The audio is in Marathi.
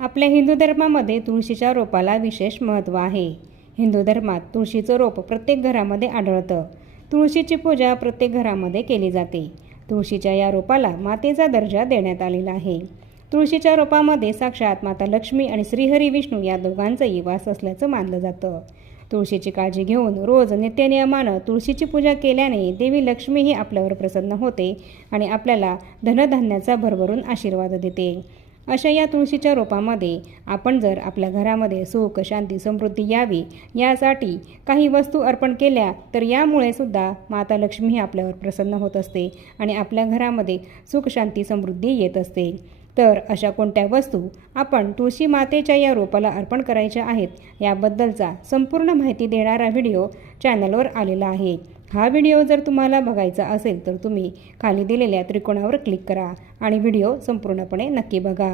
आपल्या हिंदू धर्मामध्ये तुळशीच्या रोपाला विशेष महत्त्व आहे। हिंदू धर्मात तुळशीचं रोप प्रत्येक घरामध्ये आढळतं। तुळशीची पूजा प्रत्येक घरामध्ये केली जाते। तुळशीच्या या रोपाला मातेचा दर्जा देण्यात आलेला आहे। तुळशीच्या रोपामध्ये साक्षात माता लक्ष्मी आणि श्रीहरी विष्णू या दोघांचाही वास असल्याचं मानलं जातं। तुळशीची काळजी घेऊन रोज नित्यनियमानं तुळशीची पूजा केल्याने देवी लक्ष्मीही आपल्यावर प्रसन्न होते आणि आपल्याला धनधान्याचा भरभरून आशीर्वाद देते। अशा या तुळशीच्या रोपामध्ये आपण जर आपल्या घरामध्ये सुख, शांती, समृद्धी यावी यासाठी काही वस्तू अर्पण केल्या तर यामुळे सुद्धा माता लक्ष्मी आपल्यावर प्रसन्न होत असते आणि आपल्या घरामध्ये सुख, शांती, समृद्धी येत असते। तर अशा कोणत्या वस्तू आपण तुळशी मातेच्या या रोपाला अर्पण करायच्या आहेत याबद्दलचा संपूर्ण माहिती देणारा व्हिडिओ चॅनलवर आलेला आहे। हा व्हिडिओ जर तुम्हाला बघायचा असेल तर तुम्ही खाली दिलेल्या त्रिकोणावर क्लिक करा आणि व्हिडिओ संपूर्णपणे नक्की बघा।